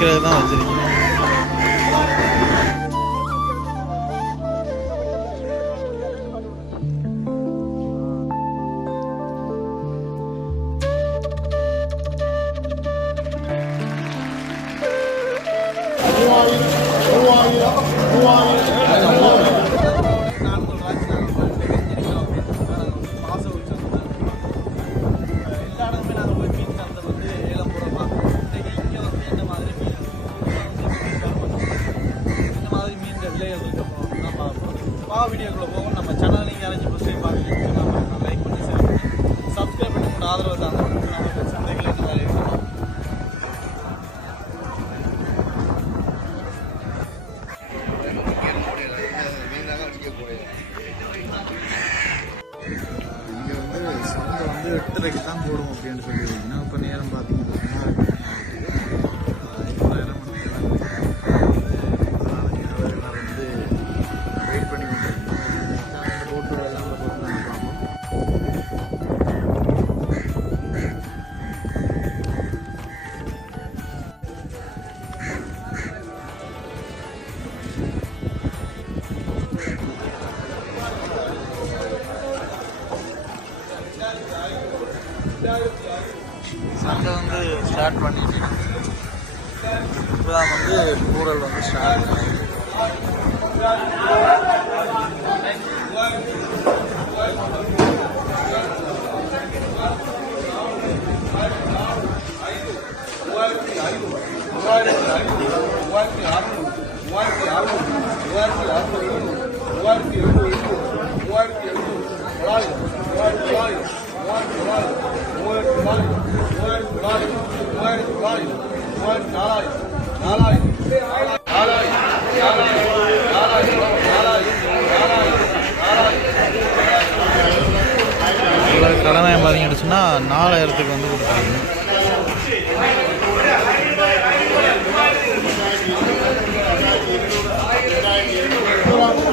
个人到你这里。Wow, wow, wow. வீடியோக்குள்ளே போகும். நம்ம சேனல் நீங்கள் அரைஞ்சி ஃபஸ்ட் இப்போ தான் வந்து ஊழல் வந்து ஸ்டார்ட் மூவாயிரத்தி அறுநூறு மூவாயிரத்தி அறுநூறு மூவாயிரத்தி அறுநூறு மூவாயிரத்தி எழுநூறு மூவாயிரத்தி எழுநூறு தொள்ளாயிரம் மூவாயிரத்தி தொள்ளாயிரம் மூவாயிரத்தி தொள்ளாயிரம் மூவாயிரத்தி தொள்ளாயிரம் மூவாயிரத்தி தொள்ளாயிரம் மூவாயிரத்தி தொள்ளாயிரம் மூவாயிரத்தி நாலாயிரம் கடனை பார்த்தீங்கன்னு சொன்னால் நாலாயிரத்துக்கு வந்து கொடுத்துருக்கீங்க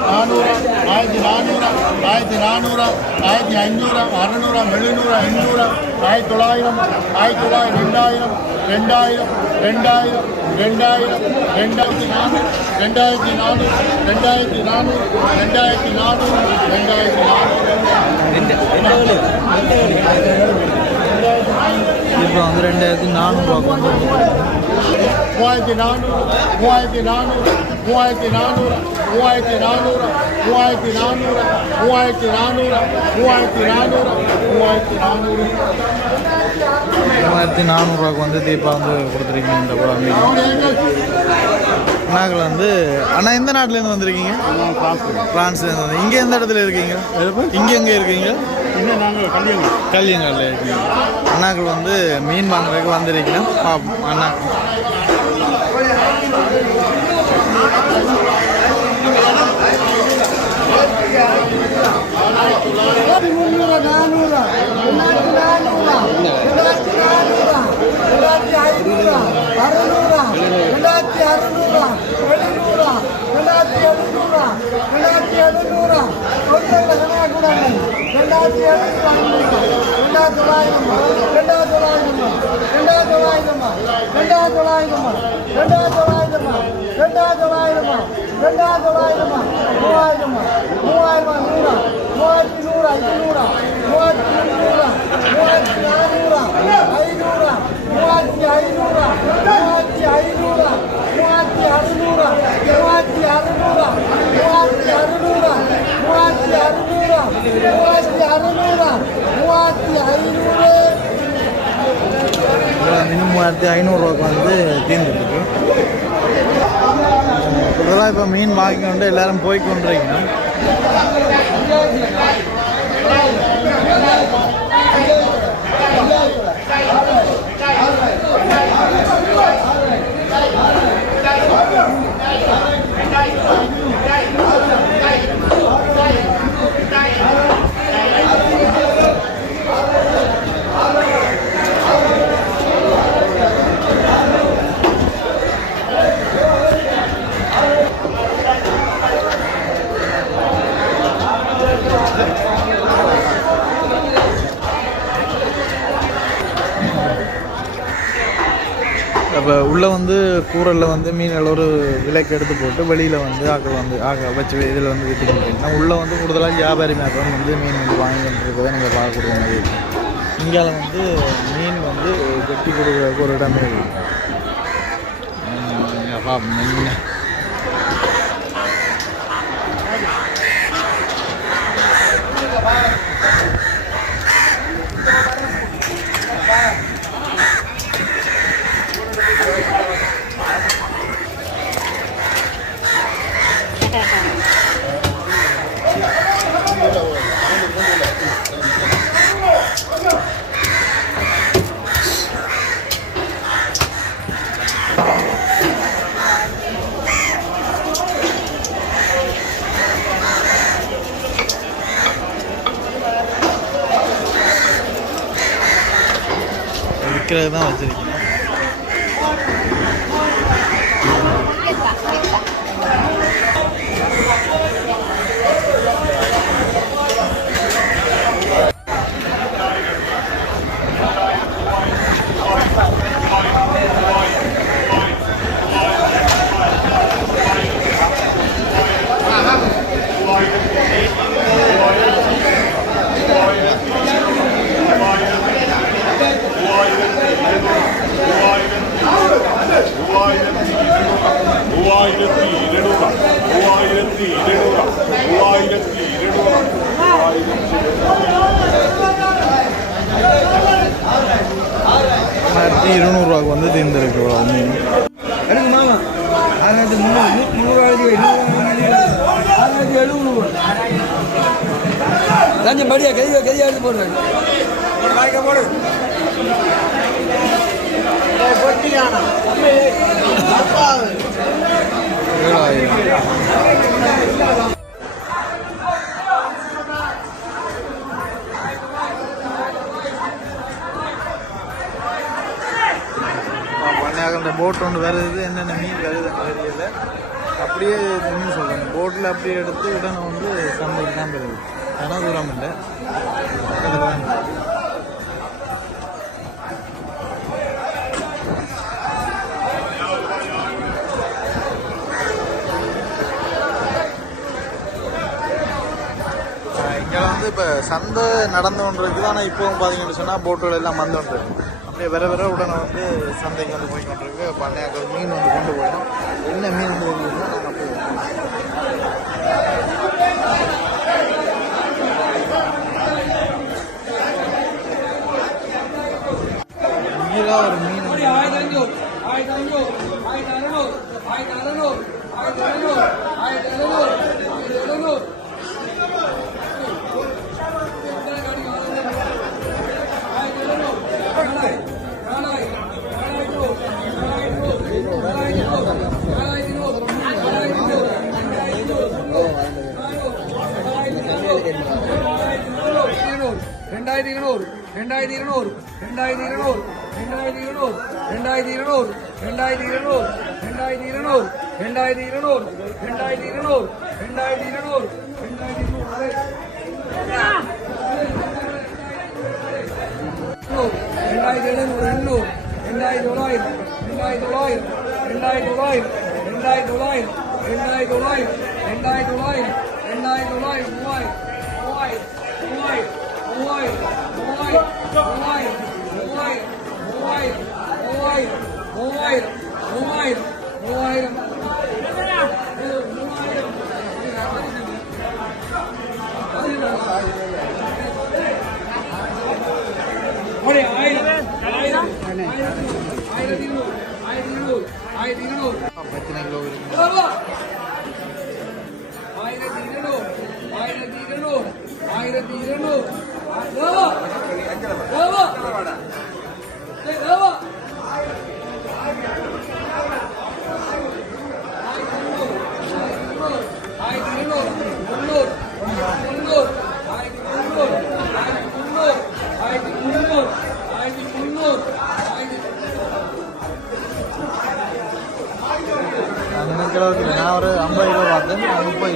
நானூறு ஆயிரத்தி நானூறு ஆயிரத்தி நானூறு ஆயிரத்தி ஐநூறு அறநூறு எழுநூறு எண்ணூறு ஆயிரத்தி தொள்ளாயிரம் ஆயிரத்தி தொள்ளாயிரம் ரெண்டாயிரம் ரெண்டாயிரம் ரெண்டாயிரம். ரெண்டாயிரம் ரெண்டாயிரத்தி நானூறு ரெண்டாயிரத்தி நானூறு ரெண்டாயிரத்தி நானூறு ரெண்டாயிரத்தி நானூறு ரெண்டாயிரத்தி நானூறு இப்போ வந்து ரெண்டாயிரத்தி நானூறுரூவா வந்து மூவாயிரத்தி நானூறு மூவாயிரத்தி நானூறு மூவாயிரத்தி நானூறு மூவாயிரத்தி நானூறு மூவாயிரத்தி நானூறு மூவாயிரத்தி நானூறு மூவாயிரத்தி நானூறு மூவாயிரத்தி நானூறு மூவாயிரத்தி நானூறுரூவாக்கு வந்து தீபா வந்து கொடுத்துருக்கீங்க இந்த கூட நாங்கள் வந்து அண்ணா எந்த நாட்டிலேருந்து வந்திருக்கீங்க? ஃப்ரான்ஸ்லேருந்து வந்து. இங்கே எந்த இடத்துல இருக்கீங்க? இங்கே எங்கே இருக்கீங்க? இன்னும் நாங்கள் கல்யாணம் இருக்கீங்க. அண்ணாக்கள் வந்து மீன் வாங்குறதுக்கு வந்திருக்கீங்க. பார்ப்போம் அண்ணா முந்நூறு நானூறு ரெண்டாயிரத்தி நானூறு ரெண்டாயிரத்தி நானூறு ரெண்டாயிரத்தி ஐநூறு அறுநூறு ரெண்டாயிரத்தி அறுநூறு எழுநூறு ரெண்டாயிரத்தி எழுநூறு ரெண்டாயிரத்தி எழுநூறு கொஞ்சம் கூட ரெண்டாயிரத்தி எழுநூறு ரெண்டாயிரத்தி தொள்ளாயிரம் ரெண்டாயிரத்தி தொள்ளாயிரம் ரெண்டாயிரத்தி தொள்ளாயிரம் ரெண்டாயிரத்தி தொள்ளாயிரம் ரெண்டாயிரத்தி தொள்ளாயிரம் ரெண்டாயிரத்தி தொள்ளாயிரம் ரெண்டாயிரத்தி தொள்ளாயிரம் மூவாயிரம் மூவாயிரம் நூறு மூவாயிரத்தி நூறு ஐநூறு மூவாயிரத்தி முந்நூறு மூவாயிரத்தி நானூறு ஐநூறு மூவாயிரத்தி ஐநூறு மூவாயிரத்தி ஐநூறு மூவாயிரத்தி அறுநூறு மூவாயிரத்தி அறுநூறு மூவாயிரத்தி அறுநூறு மூவாயிரத்தி அறுநூறு மூவாயிரத்தி அறுநூறு மூவாயிரத்தி ஐநூறு இன்னும் மூவாயிரத்தி ஐநூறுரூவாக்கு வந்து தீர்ந்துருக்கு இதெல்லாம் இப்போ மீன் வாங்கி கொண்டு எல்லாரும் போய்க்கொண்டிருக்கீங்க கூரலில் வந்து மீன்கள் ஒரு விலைக்கு எடுத்து போட்டு வெளியில் வந்து ஆக்கள் வந்து ஆக்க வச்சு இதில் வந்து விற்று கொடுத்தீங்கன்னா உள்ளே வந்து கூடுதலாக வியாபாரி மேக்கம் வந்து மீன் வந்து வாங்கி கொண்டிருக்கதை நீங்கள் பார்க்கக்கூடிய மாதிரி இருக்கும் இங்கால வந்து மீன் வந்து வெட்டி கொடுக்குறதுக்கு ஒரு இடமே இருக்குது மீன். அப்பா, 来，那我这里。மூவாயிரத்தி இருநூறு மூவாயிரத்தி இருநூறு மூவாயிரத்தி இருநூறுவாக்கு வந்து. தீர்ந்திருக்கு இவ்வளோ மீன் எனக்கு மாமா ஆறாயிரத்தி முந்நூறு முந்நூறாயிரத்தி ஆறாயிரத்தி எழுநூறு லஞ்சம் படியா கதியா கதியா எடுத்து போடுறாங்க போடு சொல்கிறேன் அப்படியே எடுத்து உடனே வந்து சந்தைக்கு தான் போயிடுது ஆனால் தூரம் இல்லை. பக்கத்தில் தான் இங்கே வந்து இப்போ சந்தை நடந்து கொண்டு இருக்குது ஆனால் இப்போவும் பார்த்தீங்கன்னு சொன்னால் போட்டுகள் எல்லாம் வந்து கொண்டு அப்படியே வர வர உடனே வந்து சந்தைக்கு வந்து போய் கொண்டிருக்கு. பண்ணையாக்கள் மீன் வந்து கொண்டு போயிடும். என்ன மீன் வந்து நாங்கள் Haydarov, Haydarov, Haydarov, Haydarov, Haydarov, Haydarov. ரெண்டாயிரத்தி இருநூறு ரெண்டாயிரத்தி இருநூறு ரெண்டாயிரத்தி இருநூறு ரெண்டாயிரத்தி இருநூறு ரெண்டாயிரத்தி இருநூறு ரெண்டாயிரத்தி இருநூறு ரெண்டாயிரத்தி இருநூறு ரெண்டாயிரத்தி இருநூறு ரெண்டாயிரத்தி இருநூறு ரெண்டாயிரத்தி இருநூறு ரெண்டாயிரத்தி இருநூறு ரெண்டாயிரத்தி எழுநூறு எண்ணூறு ரெண்டாயிரத்தி தொள்ளாயிரம் ரெண்டாயிரத்தி தொள்ளாயிரம் ரெண்டாயிரத்தி தொள்ளாயிரம் ரெண்டாயிரத்தி தொள்ளாயிரம் ரெண்டாயிரத்தி தொள்ளாயிரம் ரெண்டாயிரத்தி தொள்ளாயிரம் ரெண்டாயிரத்தி தொள்ளாயிரம் மூவாயிரம் மூவாயிரம் ஆயிரத்தி இருநூறு. ஆயிரத்தி முன்னூறு முன்னூறு ஆயிரத்தி முன்னூறு ஆயிரத்தி முன்னூறு ஆயிரத்தி முன்னூறு ஆயிரத்தி முன்னூறு ஆயிரத்தி நான் ஒரு ஐம்பது கிலோ பார்த்தேன் முப்பது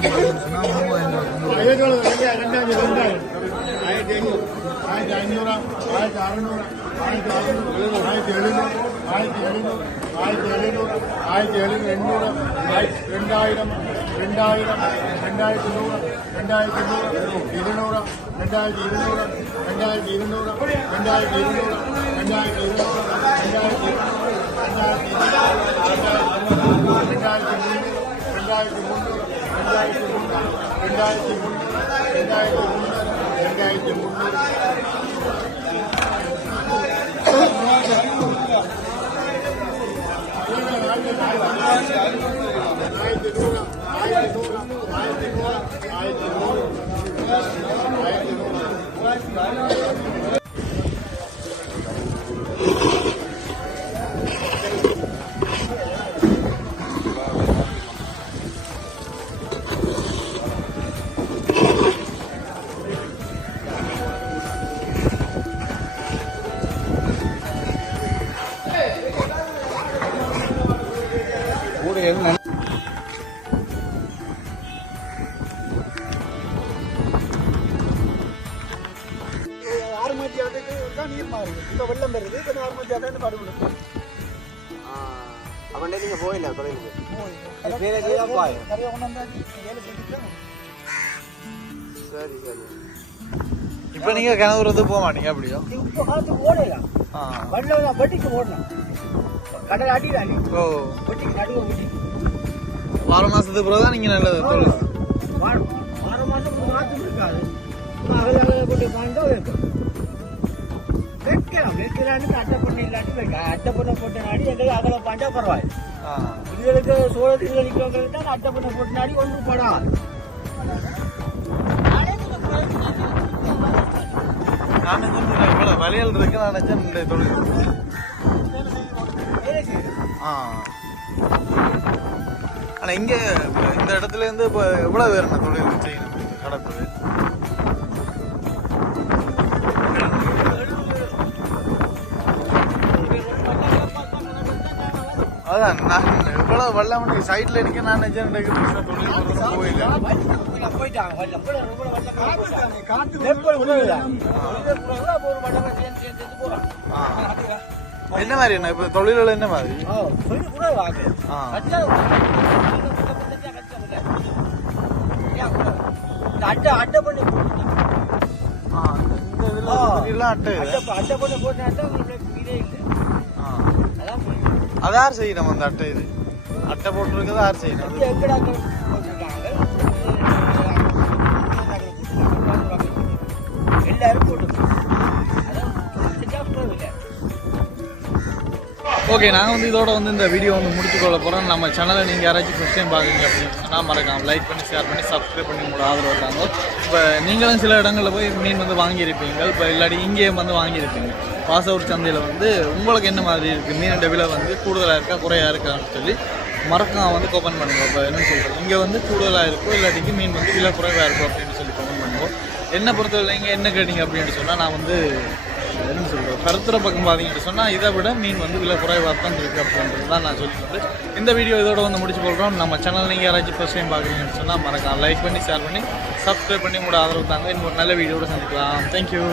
ஐநூறு ரெண்டாயிரம் ரெண்டாயிரம் ஆயிரத்தி ஐநூறு ஆயிரத்தி ஐநூறு ஆயிரத்தி அறுநூறு ஆயிரத்தி அறுநூறு ஆயிரத்தி எழுநூறு ஆயிரத்தி எழுநூறு ஆயிரத்தி எழுநூறு ஆயிரத்தி எழுநூறு எண்ணூறு ஆயிரத்தி ரெண்டாயிரம் ரெண்டாயிரம் ரெண்டாயிரத்தி நூறு ரெண்டாயிரத்தி நூறு இருநூறு ரெண்டாயிரத்தி இருநூறு ரெண்டாயிரத்தி இருநூறு ரெண்டாயிரத்தி இருநூறு ரெண்டாயிரத்தி இருநூறு ரெண்டாயிரத்தி ரெண்டாயிரத்தி ரெண்டாயிரத்தி முந்நூறு ரெண்டாயிரத்தி முந்நூறு ரெண்டாயிரத்தி முந்நூறு ரெண்டாயிரத்தி முந்நூறு ரெண்டாயிரத்தி முந்நூறு ரெண்டாயிரத்தி முந்நூறு ஆயிரத்தி நூறு ஆயிரத்தி நூறு ஆயிரத்தி நூறு ஆயிரத்தி நூறு தான் நீர் மாறுது. இப்போ வெள்ளம் வருது இப்போ ஆறு மணி அதான் படுகொடுக்கு அவன்டே நீங்க போயில தொழிலுக்கு நிறைய ஒன்றாந்தாச்சு வேலை செஞ்சுட்டு சரி சரி. இப்போ நீங்கள் கிணறு வந்து போக மாட்டீங்க அப்படியோ? இப்போ காலத்துக்கு ஓடலாம் வெள்ளம் வெட்டிக்கு ஓடலாம். கடல் அடி அடி. ஓ. வெட்டிக்கு நடுவு வெட்டி. ஆறு மாதத்துக்கு பிறகு தான் நீங்கள் நல்லது மாதம் மூணு மாதம் இருக்காது. அகல அகல கொண்டு வைக்கலான்னு அட்டை பண்ணி இல்லாட்டி அட்டை பண்ண போட்ட நாடி எங்களுக்கு அகல பாய்ந்தா பரவாயில்லை. ஆ இதுகளுக்கு சோழத்தில் நிற்கிறவங்களுக்கு தான் அட்டை பண்ண போட்ட நாடி ஒன்றும் படாது. நான் நினைச்சேன் இவ்வளோ வளையல் இருக்கு. நான் நினைச்சேன் இந்த தொழில். ஆ. ஆனால் இங்கே இந்த இடத்துல இருந்து இப்போ எவ்வளோ பேர் என்ன தொழில் செய்யணும்? கடற்கொலை அதான் நான் எவ்வளோ வெள்ளம் சைடில் நிற்க நான் நினைச்சேன் போயில என்ன மாதிரி என்ன? இப்போ தொழில்கள் என்ன மாதிரி. அட்டை அட்டை பண்ணி. அட்டை அட்டை பண்ணி போட்டா அது யார் செய்யணும் அந்த அட்டை இது? அட்டை போட்டிருக்கிறது யார் செய்யணும்? எல்லாரும் ஓகே நாங்கள் வந்து இதோட வந்து இந்த வீடியோ வந்து முடிச்சுக்கொள்ள போகிறோம் நம்ம சேனலை நீங்கள் யாராச்சும் ஃபஸ்ட் டைம் பார்க்குறீங்க அப்படின்னு சொன்னால் மறக்காம லைக் பண்ணி ஷேர் பண்ணி சப்ஸ்கிரைப் பண்ணி உங்களோட ஆதரவு தாங்க. இப்போ நீங்களும் சில இடங்களில் போய் மீன் வந்து வாங்கியிருப்பீங்க. இப்போ இல்லாட்டி இங்கேயும் வந்து வாங்கியிருப்பீங்க. பாசவூர் சந்தையில் வந்து உங்களுக்கு என்ன மாதிரி இருக்குது மீனோட விலை வந்து கூடுதலாக இருக்கா குறையாக இருக்கான்னு சொல்லி மறக்காம வந்து கோப்பன் பண்ணுங்க. இப்போ என்ன சொல்கிறது இங்கே வந்து கூடுதலாக இருக்கும் இல்லாட்டிக்கு மீன் வந்து விலை குறைவாக இருக்கும் அப்படின்னு சொல்லி கோப்பன் பண்ணுவோம் என்னை பொறுத்தவரை இங்கே என்ன கேட்டிங்க அப்படின்னு சொன்னால் நான் வந்து என்ன சொல்கிறேன் கருத்துற பக்கம் பார்த்தீங்கன்னு சொன்னால் இதை விட மீன் வந்து விலை குறைவாக தான் இருக்குது அப்படின்றது தான் நான் சொல்லிட்டு இந்த வீடியோ இதோட வந்து முடிச்சு போடுறோம். நம்ம சேனல் நீங்கள் யாராச்சும் ஃபர்ஸ்ட் டைம் பார்க்குறீங்கன்னு சொன்னால் மறக்காம லைக் பண்ணி ஷேர் பண்ணி சப்ஸ்கிரைப் பண்ணி உங்களோட ஆதரவு தாங்க. இன்னொரு நல்ல வீடியோட சந்திக்கலாம். தேங்க்யூ